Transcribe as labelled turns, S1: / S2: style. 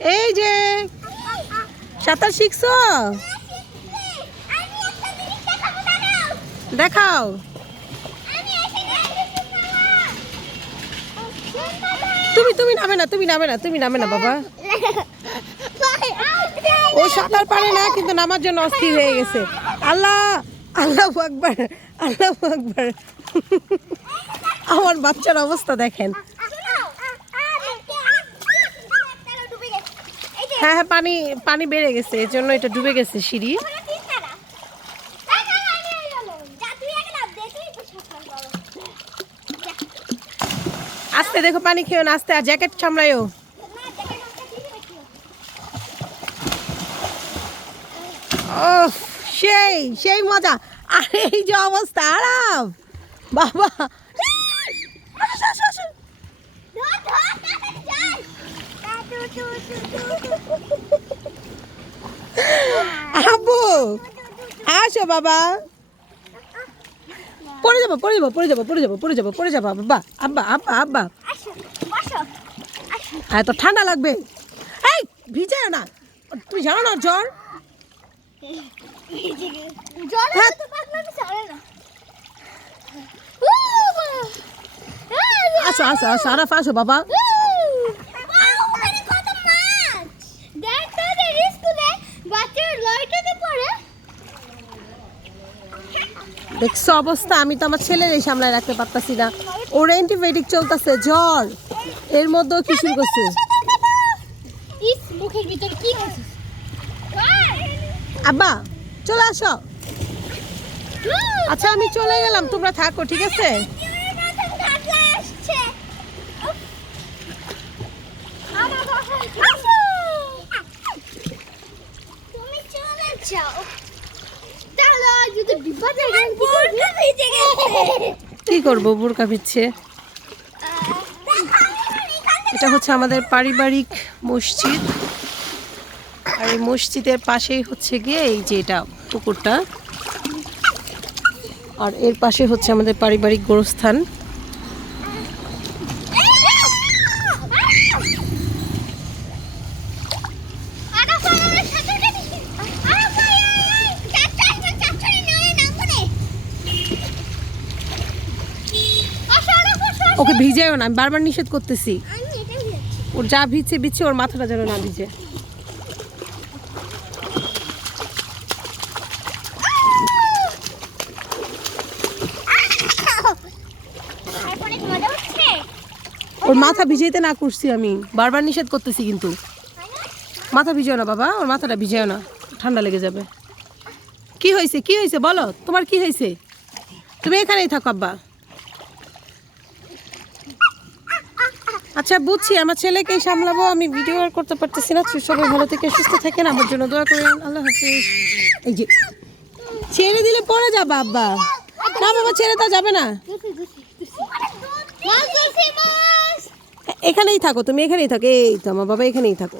S1: এই যে, সাঁতার শিখছো? দেখাও। তুমি তুমি নামে না, তুমি নামে না, তুমি নামে না, বাবা। ও সাঁতার পারে না, কিন্তু নামার জন্য অস্থির হয়ে গেছে। আল্লাহ আল্লাহ আকবার আল্লাহ আকবার। আমার বাচ্চার অবস্থা দেখেন। হ্যাঁ হ্যাঁ পানি পানি বেড়ে গেছে এর জন্য এটা ডুবে গেছে সিঁড়ি। আস্তে দেখো, পানি খেও না, আস্তে, আর জ্যাকেট সামলায়ও। ও সেই সেই মজা। আর এই যে অবস্থা, আরাম। বাবা। আসো, আসো, বাবা। পড়ে যাব পড়ে যাব পড়ে যাব পড়ে যাব পড়ে যাব পড়ে যাব বাবা আব্বা আব্বা আব্বা। এত ঠান্ডা লাগবে। এই ভিজে না। তুমি জানো না জ্বর? হ্যাঁ। আসো আসো আসো আরাফ আসো বাবা। দেখছ অবস্থা? আমি তো আমার ছেলের এই সামলায় রাখতে পারতাছি না। ওর অ্যান্টিবায়োটিক চলতেছে জ্বর। এর মধ্যেও কি শুরু করছে? আব্বা চলে আসো। আচ্ছা আমি চলে গেলাম তোমরা থাকো ঠিক আছে।
S2: তুমি চলে যাও। কি করবে,
S1: বোরকা পিচ্ছে এটা হচ্ছে আমাদের পারিবারিক মসজিদ। আর এই মসজিদের পাশেই হচ্ছে গিয়ে এই যে এটা পুকুরটা। আর এর পাশে হচ্ছে আমাদের পারিবারিক গোরস্থান। ওকে ভিজেও না, আমি বারবার নিষেধ করতেছি। ওর যা ভিজছে ভিজছে, ওর মাথাটা যেন না ভিজে। ওর মাথা ভিজাইতে না করছি আমি। বারবার নিষেধ করতেছি কিন্তু। মাথা ভিজেও না বাবা, ওর মাথাটা ভিজেও না। ঠান্ডা লেগে যাবে। কি হয়েছে কি হয়েছে বলো? তোমার কি হয়েছে? তুমি এখানেই থাকো, আব্বা। আচ্ছা বুঝছি, আমার ছেলেকে সামলাবো, আমি ভিডিও আর করতে পারতেছি না। সবাই ভালো থেকে সুস্থ থাকেন, আমার জন্য দোয়া করেন। আল্লাহ হাফিজ। এই যে, ছেড়ে দিলে পড়ে যাবে, আব্বা। না, বাবা, ছেড়ে তো যাবে না। এখানেই থাকো, তুমি এখানেই থাকো। এই তো, আমার বাবা এখানেই থাকো।